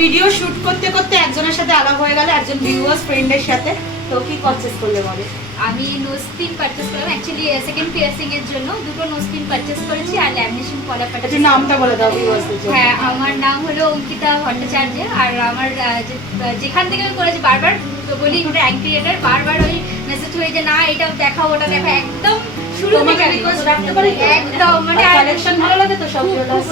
Video shoot করতে করতে একজনের সাথে আলাপ হয়ে গেল, একজন ভিউয়ার্স ফ্রেন্ডের সাথে। তো কি পারচেজ করলে বলে? আমি নোজ পিন পারচেজ করলাম, অ্যাকচুয়ালি সেকেন্ড পিয়ার্সিং এর জন্য দুটো নোজ পিন পারচেজ করেছি আর ল্যামিনেশন কলা পারচেজ। একটু নামটা বলে দাও ভিউয়ার্সদের জন্য। হ্যাঁ, আমার নাম হলো অঙ্কিতা ভট্টাচার্য আর আমার যেখান থেকে আমি করেছি বারবার তো বলি ওটা অ্যাঙ্ক ক্রিয়েটার, বারবার ওই মেসেজ হয়ে যে না এটা দেখাও ওটা দেখাও, একদম শুরু থেকে একদম মানে কালেকশন ভালো লাগে তো সব।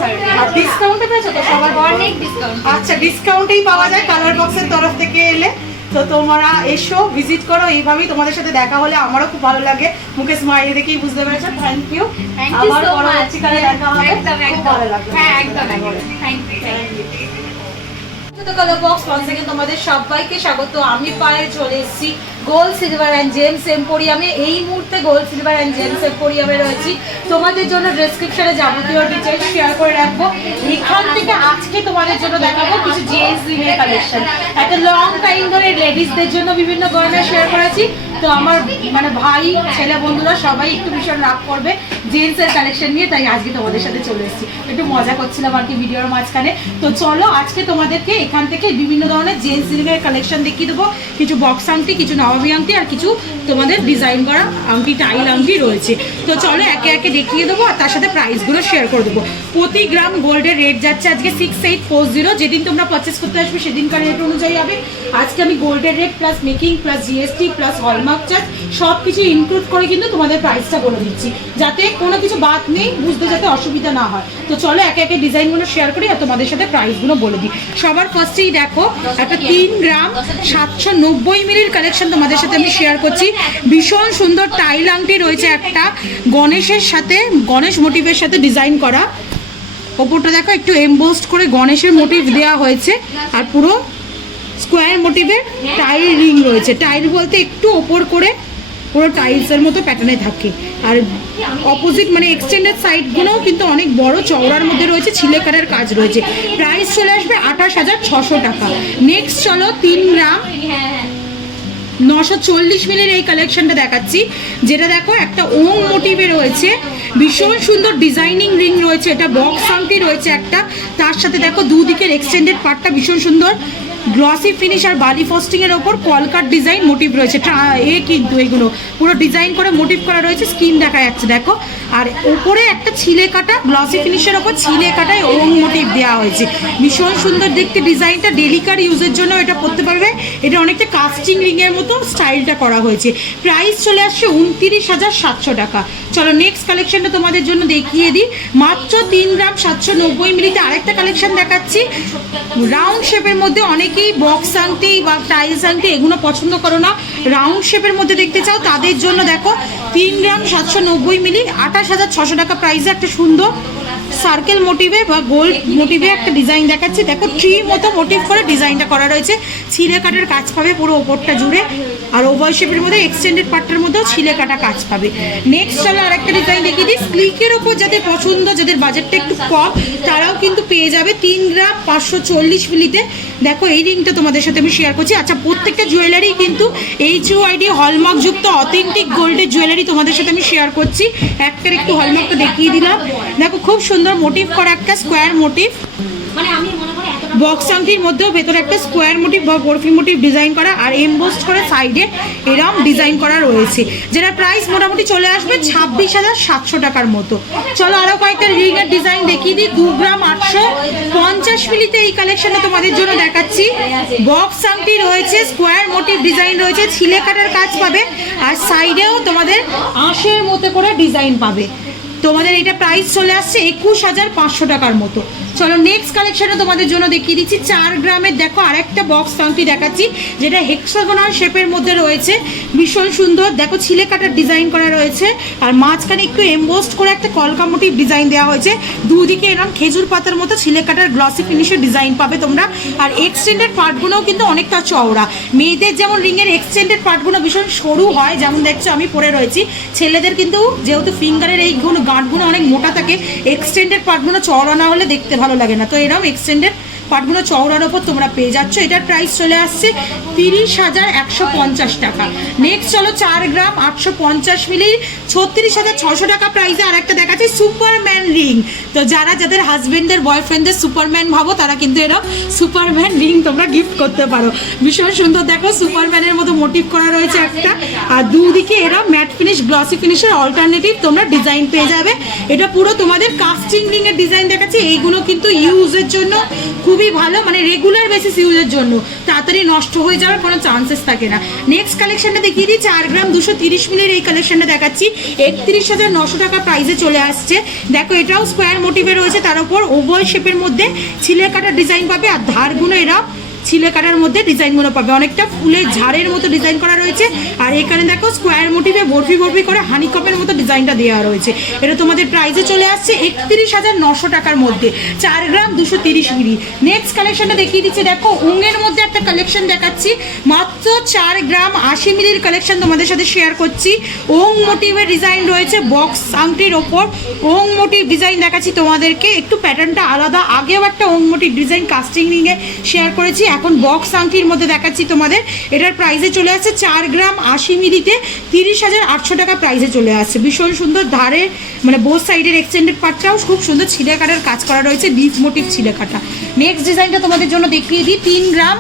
আর আর ডিসকাউন্টে পেয়েছো তো সবার? অনেক ডিসকাউন্ট। আচ্ছা, ডিসকাউন্টেই পাওয়া যায় কালার বক্সের তরফ থেকে এলে। তো তোমরা এসো, ভিজিট করো, এইভাবেই তোমাদের সাথে দেখা হলে আমারও খুব ভালো লাগে। মুখে স্মাইল দেখেই বুঝতে পেরেছো। Thank you. আবার পরবর্তীকালে দেখা হবে। একদম খুব ভালো লাগলো। হ্যাঁ একদম thank you. Colour box one second তোমাদের সবাইকে স্বাগত। আমি পায়ে চলে এসেছি গোল্ড সিলভার অ্যান্ড জেমস এম্পোরিয়ামে। এই মুহূর্তে গোল্ড সিলভার অ্যান্ড জেমস এম্পোরিয়ামে রয়েছি। তোমাদের জন্য ডেসক্রিপশনে যাবতীয় ডিটেলস শেয়ার করে রাখবো। এখান থেকে আজকে তোমাদের জন্য দেখাবো কিছু জেন্টস এর কালেকশন। একটা লং টাইম ধরে লেডিসদের জন্য বিভিন্ন গয়না শেয়ার করেছি। তো আমার মানে ভাই ছেলে বন্ধুরা সবাই একটু ভীষণ রাগ করবে জেন্টসের কালেকশন নিয়ে, তাই আজকে তোমাদের সাথে চলে এসেছি। একটু মজা করছিলাম আর কি ভিডিওর মাঝখানে। তো চলো আজকে তোমাদেরকে এখান থেকে বিভিন্ন ধরনের জেন্টস সিল্কের কালেকশন দেখিয়ে দেবো। কিছু বক্স আংটি, কিছু নবাবী আংটি আর কিছু তোমাদের ডিজাইন করা আংটি, টাইল আংটি রয়েছে। তো চলো একে একে দেখিয়ে দেবো আর তার সাথে প্রাইসগুলো শেয়ার করে দেবো। প্রতি গ্রাম গোল্ডের রেট যাচ্ছে আজকে 6840। যেদিন তোমরা পারচেস করতে আসবে সেদিনকার রেট অনুযায়ী হবে। আজকে আমি গোল্ডের rate plus making plus GST plus hallmark charge সব কিছু ইনক্লুড করে কিন্তু তোমাদের প্রাইসটা বলে দিচ্ছি, যাতে কোনো কিছু বাদ নেই, বুঝতে যাতে অসুবিধা না হয়। তো চলো একে একে ডিজাইনগুলো শেয়ার করি আর তোমাদের সাথে প্রাইসগুলো বলে দিই। সবার ফার্স্টেই দেখো একটা 3 গ্রাম 790 মিলির কালেকশন তোমাদের সাথে আমি শেয়ার করছি। ভীষণ সুন্দর টাইল আংটি রয়েছে একটা গণেশের সাথে, গণেশ মোটিভের সাথে ডিজাইন করা। ওপরটা দেখো একটু এমবোসড করে গণেশের মোটিভ দেওয়া হয়েছে আর পুরো স্কোয়ার মোটিভের টাইল রিং রয়েছে। টাইল বলতে একটু ওপর করে পুরো টাইলসের মতো প্যাটার্নে থাকে। আর অপোজিট মানে এক্সটেন্ডেড সাইডগুলোও কিন্তু অনেক বড় চওড়ার মধ্যে রয়েছে, ছিলেকারের কাজ রয়েছে। প্রাইস চলে আসবে 28,600 টাকা। নেক্সট চলো 3 গ্রাম 940 মিলির এই কালেকশনটা দেখাচ্ছি, যেটা দেখো একটা ওম মোটিভে রয়েছে। ভীষণ সুন্দর ডিজাইনিং রিং রয়েছে, এটা বক্স আংটি রয়েছে একটা, তার সাথে দেখো দুদিকের এক্সটেন্ডেড পার্টটা ভীষণ সুন্দর গ্লসি ফিনিশ আর বালি ফস্টিং এর ওপর কলকাট ডিজাইন মোটিভ রয়েছে। কিন্তু এগুলো পুরো ডিজাইন করে মোটিভ করা রয়েছে, স্কিন দেখা যাচ্ছে দেখো। আর উপরে একটা ছিলে কাটা গ্লসি ফিনিশের ওপর ছিলে কাটায় ওম মোটিভ দেওয়া হয়েছে। ভীষণ সুন্দর দেখতে ডিজাইনটা, ডেলিকার ইউজের জন্য এটা করতে পারবে। এটা অনেকটা কাস্টিং রিংয়ের মতো স্টাইলটা করা হয়েছে। প্রাইস চলে আসছে 29,700 টাকা। চলো নেক্সট কালেকশনটা তোমাদের জন্য দেখিয়ে দিই। মাত্র 3 গ্রাম 790 মিলিতে আরেকটা কালেকশন দেখাচ্ছি রাউন্ড শেপের মধ্যে। অনেকেই বক্স আংটি বা টাইলস আংটি এগুলো পছন্দ করো না, রাউন্ড শেপের মধ্যে দেখতে চাও, তাদের জন্য দেখো 3 গ্রাম 790 মিলি 28,600 টাকা প্রাইসে একটা সুন্দর সার্কেল মোটিভে বা গোল্ড মোটিভে একটা ডিজাইন দেখাচ্ছি। দেখো ট্রি মতো মোটিভ করে ডিজাইনটা করা রয়েছে, ছিলে কাটার কাজ পাবে পুরো ওপরটা জুড়ে। আর ওভার শেপের মধ্যে এক্সটেন্ডেড পার্টটার মধ্যেও ছিলে কাটা কাজ পাবে। নেক্সট চলো আরেকটা ডিজাইন দেখিয়ে দিই। স্লিকের ওপর যাদের পছন্দ, যাদের বাজেটটা একটু কম, তারাও কিন্তু পেয়ে যাবে 3 গ্রাম 540 মিলিতে। দেখো এই রিংটা তোমাদের সাথে আমি শেয়ার করছি। আচ্ছা, প্রত্যেকটা জুয়েলারি কিন্তু HUID হলমার্ক যুক্ত অথেন্টিক গোল্ডের জুয়েলারি তোমাদের সাথে আমি শেয়ার করছি। একটার একটু হলমার্কটা দেখিয়ে দিলাম। দেখো খুব সুন্দর মোটিভ করা একটা স্কোয়ার মোটিভ, বক্স আংটির মধ্যেও ভেতরে একটা স্কোয়ার মোটিভ বা বরফি মোটিভ ডিজাইন করা আর এমবোস্ট করে সাইডে এরকম ডিজাইন করা রয়েছে, যেটা প্রাইস মোটামুটি চলে আসবে 26,700 টাকার মতো। চলো আরও কয়েকটা রিংয়ের ডিজাইন দেখিয়ে দিই। 2 গ্রাম 850 মিলিতে এই কালেকশনটা তোমাদের জন্য দেখাচ্ছি। বক্স আংটি রয়েছে, স্কোয়ার মোটিভ ডিজাইন রয়েছে, ছিলে কাটার কাজ পাবে আর সাইডেও তোমাদের আঁশের মতো করে ডিজাইন পাবে। তোমাদের এটা প্রাইস চলে আসছে 21,500 টাকার মতো। চলো নেক্সট কালেকশনে তোমাদের জন্য দেখিয়ে দিচ্ছি 4 গ্রামের দেখো আরেকটা বক্স আংটি দেখাচ্ছি, যেটা হেক্সাগোনাল শেপের মধ্যে রয়েছে। ভীষণ সুন্দর দেখো ছিলে কাটার ডিজাইন করা রয়েছে আর মাঝখানে একটু এমবোস্ট করে একটা কলকা মোটিভ ডিজাইন দেওয়া হয়েছে। দুদিকে এরকম খেজুর পাতার মতো ছিলে কাটার গ্লসি ফিনিশের ডিজাইন পাবে তোমরা। আর এক্সটেন্ডেড পার্টগুলোও কিন্তু অনেকটা চওড়া। মেয়েদের যেমন রিংয়ের এক্সটেন্ডেড পার্টগুলো ভীষণ সরু হয়, যেমন দেখছো আমি পরে রয়েছি, ছেলেদের কিন্তু যেহেতু ফিঙ্গারের এইগুলো গাঁটগুলো অনেক মোটা থাকে, এক্সটেন্ডেড পার্টগুলো চওড়া না হলে দেখতে ভালো লাগে না। তো এরকম এক্সটেন্ডেড পাটগুলো চওড়ার ওপর তোমরা পেয়ে যাচ্ছ। এটার প্রাইস চলে আসছে 30,150 টাকা। নেক্সট চলো 4 গ্রাম 850 মিলি 36,600 টাকা প্রাইসে আর একটা দেখাচ্ছি সুপারম্যান রিং। তো যাদের হাজবেন্ডের বয়ফ্রেন্ডদের সুপারম্যান ভাবো তারা কিন্তু এরকম সুপারম্যান রিং তোমরা গিফট করতে পারো। ভীষণ সুন্দর, দেখো সুপারম্যানের মতো মোটিভ করা রয়েছে একটা, আর দুদিকে এরা ম্যাট ফিনিশ গ্লসি ফিনিশের অল্টারনেটিভ তোমরা ডিজাইন পেয়ে যাবে। এটা পুরো তোমাদের কাস্টিং রিং এর ডিজাইন দেখাচ্ছি। এইগুলো কিন্তু ইউজের জন্য খুবই ভালো, মানে রেগুলার বেসিস ইউজের জন্য, তাড়াতাড়ি নষ্ট হয়ে যাওয়ার কোনো চান্সেস থাকে না। নেক্সট কালেকশনটা দেখিয়ে দিই, 4 গ্রাম 230 মিলির এই কালেকশনটা দেখাচ্ছি 31,900 টাকা প্রাইসে চলে আসছে। দেখো এটাও স্কোয়ার মোটিভে রয়েছে, তার উপর ওভাল শেপের মধ্যে ছিলে কাটা ডিজাইন পাবে, আর ধারগুলো এরা ছিলে কাটার মধ্যে ডিজাইনগুলো পাবে, অনেকটা ফুলের ঝাড়ের মতো ডিজাইন করা রয়েছে। আর এখানে দেখো স্কোয়ার মোটিভে বরফি করে হানিকপের মতো ডিজাইনটা দেওয়া রয়েছে। এটা তোমাদের প্রাইসে চলে আসছে 31,900 টাকার মধ্যে, 4 গ্রাম 230 মিলি। নেক্সট কালেকশনটা দেখিয়ে দিচ্ছি, দেখো ওঙের মধ্যে একটা কালেকশন দেখাচ্ছি, মাত্র 4 গ্রাম 80 মিলির কালেকশন তোমাদের সাথে শেয়ার করছি। ওং মোটিভের ডিজাইন রয়েছে বক্স আংটির ওপর, ওং মোটিভ ডিজাইন দেখাচ্ছি তোমাদেরকে, একটু প্যাটার্নটা আলাদা। আগেও একটা ওং মোটিভ ডিজাইন কাস্টিং রিংয়ে শেয়ার করেছি, এখন বক্স আংটির মধ্যে দেখাচ্ছি তোমাদের। এটার প্রাইসে চলে আসছে 4 গ্রাম 80 মিলিতে 30,800 টাকা প্রাইসে চলে আসছে। ভীষণ সুন্দর, ধারে মানে বোথ সাইডের এক্সটেন্ডেড পার্টটাও খুব সুন্দর ছিলে কাটার কাজ করা রয়েছে, ডিপ মোটিভ ছিলে কাটা। নেক্সট ডিজাইনটা তোমাদের জন্য দেখিয়ে দিই, 3 গ্রাম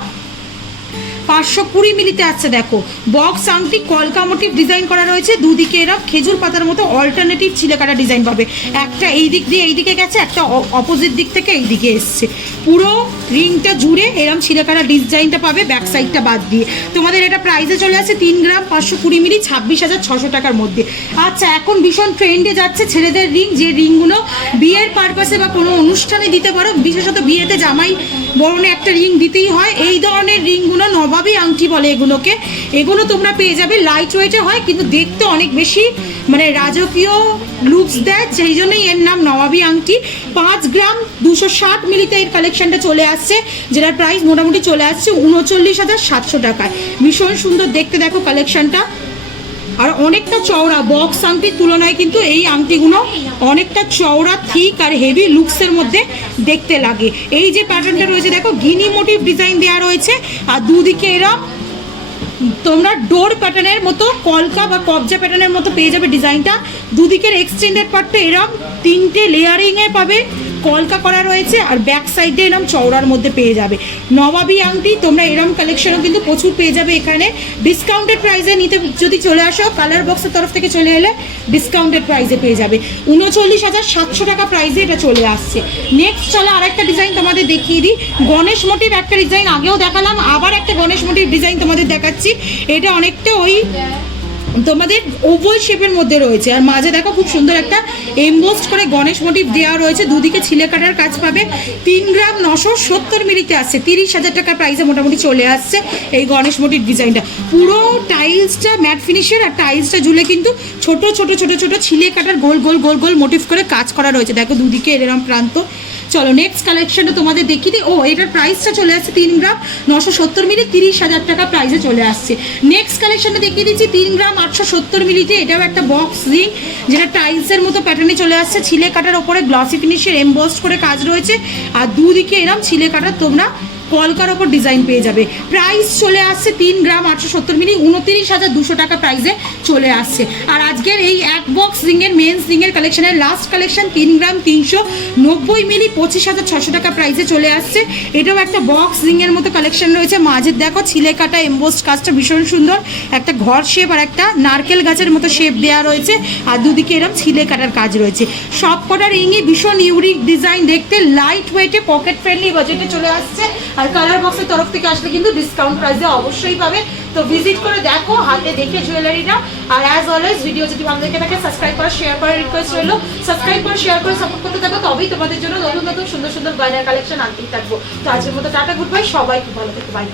520 মিলিতে আসছে। দেখো বক্স আংটি কলকা মোটিভ ডিজাইন করা রয়েছে, দুদিকে এরা খেজুর পাতার মতো অল্টারনেটিভ ছিলে কাটা ডিজাইন পাবে। একটা এই দিক দিয়ে এই দিকে গেছে, একটা অপোজিট দিক থেকে এই দিকে এসছে। পুরো রিংটা জুড়ে এরম ছিলে কাটা ডিজাইনটা পাবে, ব্যাক সাইডটা বাদ দিয়ে। তোমাদের এটা প্রাইসে চলে আসছে 3 গ্রাম 520 মিলি 26,600 টাকার মধ্যে। আচ্ছা, এখন ভীষণ ট্রেন্ডে যাচ্ছে ছেলেদের রিং, যে রিংগুলো বিয়ের পারপাসে বা কোনো অনুষ্ঠানে দিতে পারো, বিশেষত বিয়েতে জামাই বরণে একটা রিং দিতেই হয়। এই ধরনের রিংগুলো নবাবী আংটি বলে এগুলোকে। এগুলো তোমরা পেয়ে যাবে, লাইট ওয়েটে হয় কিন্তু দেখতে অনেক বেশি মানে রাজকীয় লুকস দেয়, সেই জন্যই এর নাম নবাবী আংটি। 5 গ্রাম 260 মিলিতে এর কালেকশনটা চলে আসছে, যেটার প্রাইস মোটামুটি চলে আসছে 39,700 টাকায়। ভীষণ সুন্দর দেখতে, দেখো কালেকশনটা, আর অনেকটা চওড়া। বক্স আংটির তুলনায় কিন্তু এই আংটিগুলো অনেকটা চওড়া, থিক আর হেভি লুকসের মধ্যে দেখতে লাগে। এই যে প্যাটার্নটা রয়েছে দেখো, গিনি মোটিভ ডিজাইন দেওয়া রয়েছে, আর দুদিকে এরা তোমরা ডোর প্যাটার্নের মতো কলকা বা কবজা প্যাটার্নের মতো পেয়ে যাবে ডিজাইনটা। দুদিকের এক্সটেন্ডেড পার্টটা এরম 3টে লেয়ারিংয়ে পাবে, কলকা করা রয়েছে, আর ব্যাক সাইডে এরম চওড়ার মধ্যে পেয়ে যাবে। নবাবী আংটি তোমরা এরম কালেকশনও কিন্তু প্রচুর পেয়ে যাবে এখানে। ডিসকাউন্টেড প্রাইসে নিতে যদি চলে আসো, কালার বক্সের তরফ থেকে চলে এলে ডিসকাউন্টেড প্রাইসে পেয়ে যাবে। 39,700 টাকা প্রাইসে এটা চলে আসছে। নেক্সট চলো আরেকটা ডিজাইন তোমাদের দেখিয়ে দিই, গণেশ মোটিভ একটা ডিজাইন আগেও দেখালাম, আবার একটা গণেশ মোটিভ ডিজাইন তোমাদের দেখাচ্ছি। এটা অনেকটা ওই তোমাদের ওভাল শেপের মধ্যে রয়েছে, আর মাঝে দেখো খুব সুন্দর একটা এমবোসড করে গণেশ মোটিভ দেওয়া রয়েছে, দুদিকে ছিলে কাটার কাজ পাবে। 3 গ্রাম 970 মিলিতে আসছে, 30,000 টাকার প্রাইসে মোটামুটি চলে আসছে এই গণেশ মোটিভ ডিজাইনটা। পুরো টাইলসটা ম্যাট ফিনিশের, আর টাইলসটা ঝুলে কিন্তু ছোট ছোট ছোট ছোট ছিলে কাটার গোল গোল গোল গোল মোটিভ করে কাজ করা রয়েছে, দেখো দুদিকে এরকম প্রান্ত। চলো নেক্সট কালেকশনটা তোমাদের দেখিয়ে দিই। ও এটার প্রাইসটা চলে আসছে 3 গ্রাম 970 মিলি 30,000 টাকা প্রাইসে চলে আসছে। নেক্সট কালেকশনটা দেখিয়ে দিচ্ছি 3 গ্রাম 870 মিলিতে, এটাও একটা বক্স রিং, যেটা টাইলসের মতো প্যাটার্নে চলে আসছে, ছিলে কাটার ওপরে গ্লসি ফিনিশের এমবসড করে কাজ রয়েছে, আর দুদিকে এরম ছিলে কাটার তোমরা কলকার ওপর ডিজাইন পেয়ে যাবে। প্রাইস চলে আসছে 3 গ্রাম 870 মিলি 29,200 টাকা প্রাইসে চলে আসছে। আর আজকের এই এক বক্স রিংয়ের মেন্স রিংয়ের কালেকশনের লাস্ট কালেকশন 3 গ্রাম 390 মিলি 25,600 টাকা প্রাইসে চলে আসছে। এটাও একটা বক্স রিংয়ের মতো কালেকশন রয়েছে, মাঝের দেখো ছিলে কাটা এমবোসড কাজটা ভীষণ সুন্দর, একটা ঘর শেপ আর একটা নারকেল গাছের মতো শেপ দেওয়া রয়েছে, আর দুদিকে এরকম ছিলে কাটার কাজ রয়েছে। সব কটা রিংই ভীষণ ইউনিক ডিজাইন, দেখতে লাইট ওয়েটে পকেট ফ্রেন্ডলি বাজেটে চলে আসছে। আর কালার বক্সের তরফ থেকে আসলে কিন্তু ডিসকাউন্ট প্রাইসে অবশ্যই পাবে, তো ভিজিট করে দেখো, হাতে দেখে জুয়েলারিটা। আর অ্যাজ অলওয়েজ ভিডিও যদি ভালো দেখে থাকে সাবস্ক্রাইব করা শেয়ার করার রিকোয়েস্ট রইলো, সাবস্ক্রাইব করে শেয়ার করে সাপোর্ট করতে থাকো, তবেই তোমাদের জন্য নতুন নতুন সুন্দর সুন্দর গয়নার কালেকশন আনতেই থাকবো। তো আজকের মতো টাটা, গুড বাই, সবাই খুব ভালো থেকে বাই।